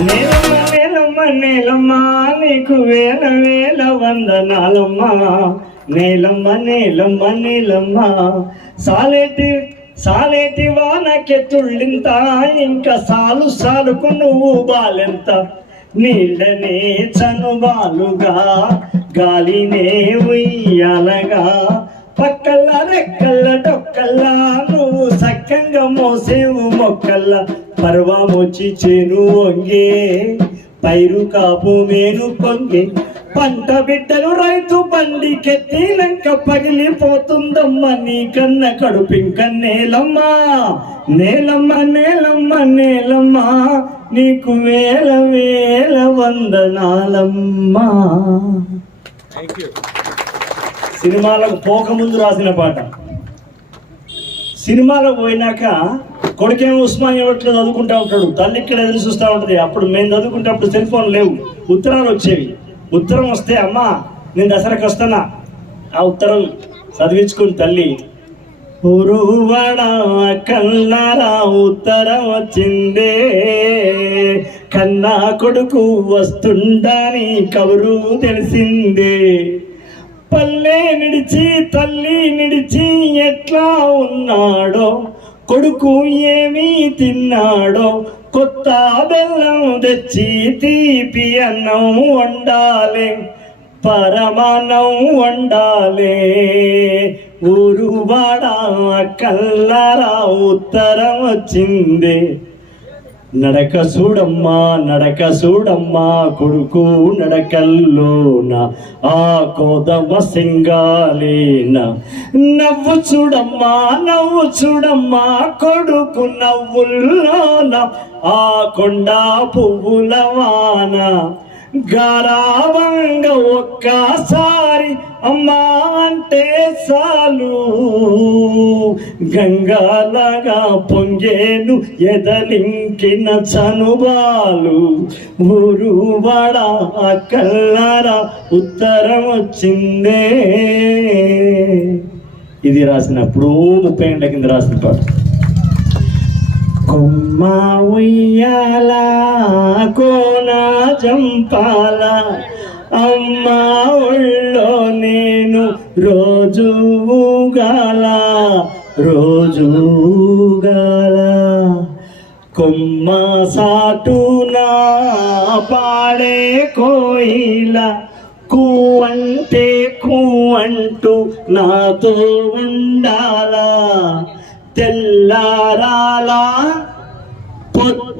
నేలమ్మ నేలమ్మ నేలమ్మ నీకు వేల వేల వందనాలమ్మ. నేలమ్మ నేలమ్మ నేలమ్మ సాలేటి సాలేటి వానకె తుళ్ళింత ఇంకా సాలు సాలుకు నువ్వు బాలెంత. నీళ్ళనే చనుబాలుగా గాలినే ఉయ్యాలగా పక్కల రెక్కల డొక్కల్లా నువ్వు సక్కంగా మోసేవు మొక్కల్లా పర్వమొచ్చి చేను వంగే పైరు కాపు మేను పొంగే. పంట బిడ్డలు రైతు బండికెత్తినాక పగిలిపోతుందమ్మ నీ కన్న కడుపింక నేలమ్మ. నేలమ్మ నేలమ్మ నేలమ్మ నీకు వేల వేల వందనాలమ్మా. సినిమాలకు పోకముందు రాసిన పాట. సినిమాలకు పోయినాక కొడుకేమో ఉస్మాన్ యూనివర్సిటీలో చదువుకుంటా ఉంటాడు. తల్లి ఇక్కడ ఎదురు చూస్తూ ఉంటుంది. అప్పుడు మేము చదువుకుంటే అప్పుడు సెల్ ఫోన్ లేవు. ఉత్తరాలు వచ్చేవి. ఉత్తరం వస్తే అమ్మా నేను దసరాకి వస్తానా ఆ ఉత్తరం చదివించుకుని తల్లి. ఉరువడ కన్నారా ఉత్తరం వచ్చిందే. కన్నా కొడుకు వస్తుండని కబురు తెలిసిందే. పల్లె నిడిచి తల్లి నిడిచి ఎట్లా ఉన్నాడో కొడుకు ఏమి తిన్నాడో కొత్త బెల్లం తెచ్చి తీపి అన్నం వండాలి పరమానం వండాలే. ఊరు వాడ కల్లారా ఉత్తరం వచ్చింది. నడక చూడమ్మా నడక చూడమ్మా కొడుకు నడకల్లోన ఆ కోదమ సింగాలేన. నవ్వు చూడమ్మా నవ్వు చూడమ్మా కొడుకు నవ్వుల్లోన ఆ కొండ పువ్వుల వాన. గారావంగా ఒక్కసారి అమ్మా అంటే చాలు. గంగాలాగా పొంగేను ఎదలింకిన చనుబాలు ఊరు వాడ కల్లారా ఉత్తరం వచ్చిందే. ఇది రాసినప్పుడు ముప్పై గంటల కింద రాసిన పాట. కొమ్మ ఉయ్యాల కోన చంపాల అమ్మ ఒళ్ళో నేను రోజు ఊగాల రోజు ఊగాల. కొమ్మ సాటునా పాడే కోయిల కూవంటే కూవంటూ నాతో ఉండాలా. తెల్లారాలా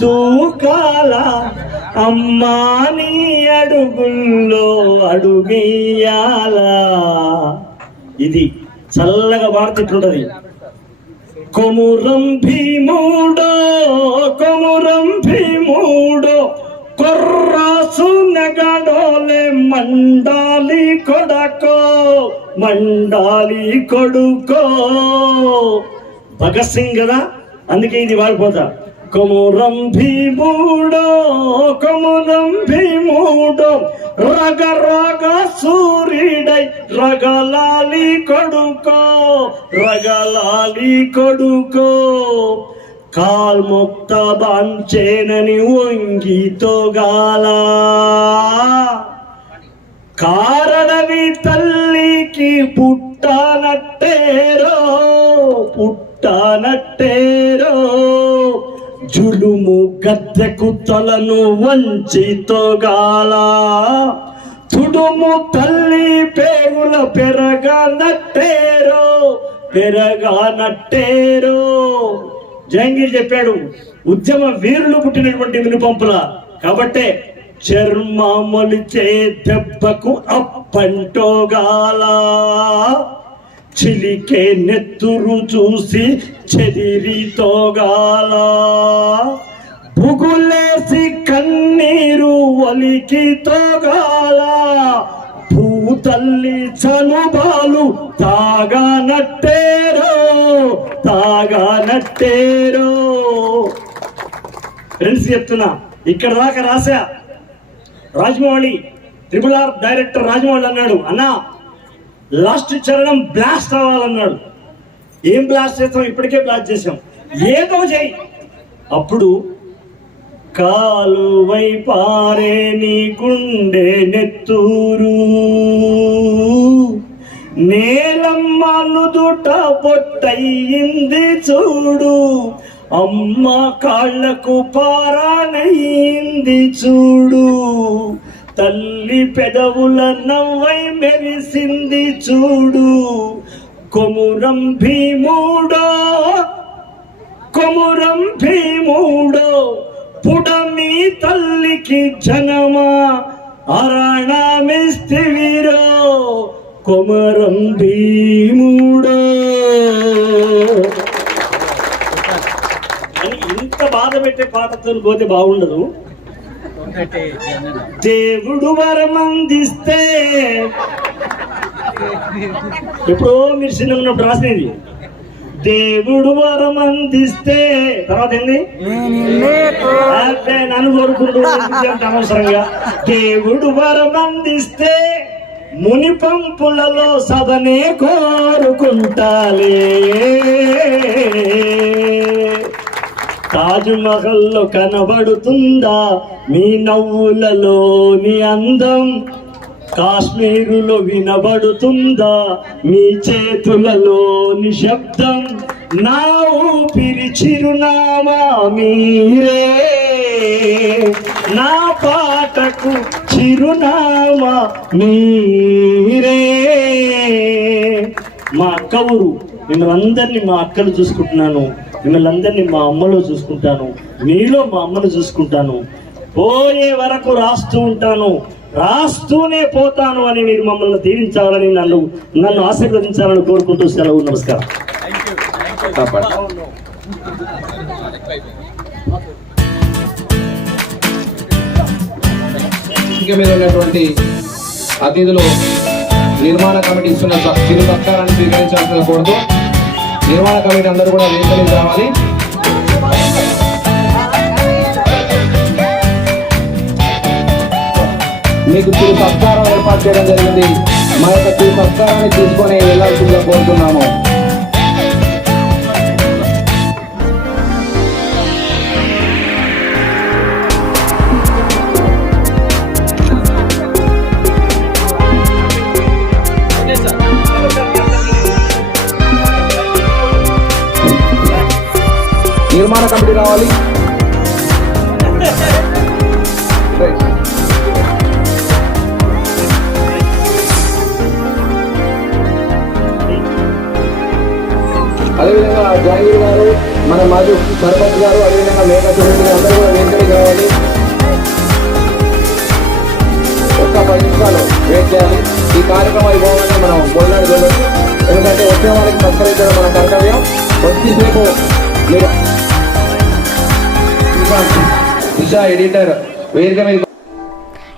తూకాల అమ్మా నీ అడుగుల్లో అడుగేయాల. ఇది చల్లగా పాడుతుంటుంటది కొమురం భీముడో కొమురం భీముడో కొర్రాసు నగడోలే మండాలి కొడకో మండాలి కొడుకో. భగత్ సింగ్ కదా? అందుకే ఇది వాడిపోతా. కమురం భీముడో కమురం భీముడో రగ రగ సూర్యుడై రగలాలి కొడుకో రగలాలి కొడుకో. కాల్ముక్త బాంచేనని వంగితోగాల కాల్ జులుము గద్దెకు తలను వంచితోగాల తుడుము తల్లి పేగుల పెరగనట్టేరో పెరగనట్టేరో జహంగీర్ చెప్పాడు ఉద్యమ వీరులు పుట్టినటువంటి వినుపంపుల కాబట్టే చర్మములిచే దెబ్బకు అప్పంటోగాల. చిలికే నెత్తురు చూసి చెదిరితోగాల బుగులేసి కన్నీరు ఒలికి తోగాల భూతల్లి చనుబాలు తాగానట్టేరో తాగానట్టేరో. ఫ్రెండ్స్ చెప్తున్నా ఇక్కడ దాకా రాశా? Rajamouli triple R director Rajamouli అన్నాడు. అన్నా లాస్ట్ చరణం బ్లాస్ట్ అవ్వాలన్నాడు. ఏం బ్లాస్ట్ చేస్తాం? ఇప్పటికే బ్లాస్ట్ చేసాం ఏదో చేయి. అప్పుడు కాలువై పారే నీ గుండె నెత్తూరు. నేలమ్మ నుదుట పొట్టయింది చూడు. అమ్మ కాళ్ళకు పారానయింది చూడు. తల్లి పెదవుల నవ్వై మెరిసింది చూడు. కొమురం భీముడో కొమురం భీముడో పుడమి తల్లికి జనమా అరణమిస్తివిరో కొమరం భీముడో. అని ఇంత బాధ పెట్టే పాటతో పోతే బాగుండదు. దేవుడు వరమందిస్తే ఎప్పుడో మీరు చిన్న ఉన్నప్పుడు రాసినది దేవుడు వరమందిస్తే తర్వాత ఏంది? నన్ను కోరుకుంటూ ఎందుకంటే అనవసరంగా? దేవుడు వరమందిస్తే ముని పంపులలో సదనే కోరుకుంటాలే. తాజ్ మహల్లో కనబడుతుందా మీ నవ్వులలోని అందం? కాశ్మీరులో వినబడుతుందా మీ చేతులలో నిశబ్దం నా ఊపిరి చిరునామా మీరే. నా పాటకు చిరునామా మీరే. మా అక్క ఊరు మిమ్మల్ని మా అక్కలు చూసుకుంటున్నాను. మిమ్మల్ని మా అమ్మలో చూసుకుంటాను. మీలో మా అమ్మను చూసుకుంటాను. పోయే వరకు రాస్తూ ఉంటాను. రాస్తూనే పోతాను అని మీరు మమ్మల్ని దీవించాలని నన్ను నన్ను ఆశీర్వదించాలని కోరుకుంటూ సెలవు నమస్కారం. మీద ఉన్నటువంటి అతిథులు నిర్మాణ కమిటీ ఇస్తున్న స- చిరు సత్కారాన్ని స్వీకరించాల్సిన కోరుతూ నిర్మాణ కమిటీ అందరూ కూడా వేదికలకు రావాలి. మీకు చిరు సత్కారం ఏర్పాటు చేయడం జరిగింది. మా యొక్క చిరు సత్కారాన్ని తీసుకొని వెళ్ళాల్సిందిగా కోరుతున్నాము. నిర్మాణ కమిటీ రావాలి. అదేవిధంగా జహంగీర్ గారు మన మాజీ సర్పంచ్ గారు అదేవిధంగా మేఘా సురేష్ అందరూ కూడా వెంటనే కావాలి ఒక్క పది నిమిషాలు వెయిట్ చేయాలి. ఈ కార్యక్రమం అయిపోవాలని మనం పోయినాడు వెళ్ళొచ్చు. ఎందుకంటే వచ్చే వాళ్ళకి సత్కరించడం మన కర్తవ్యం. వచ్చేసేపు మీరు దిశ ఎడిటర్ వేదిక మీద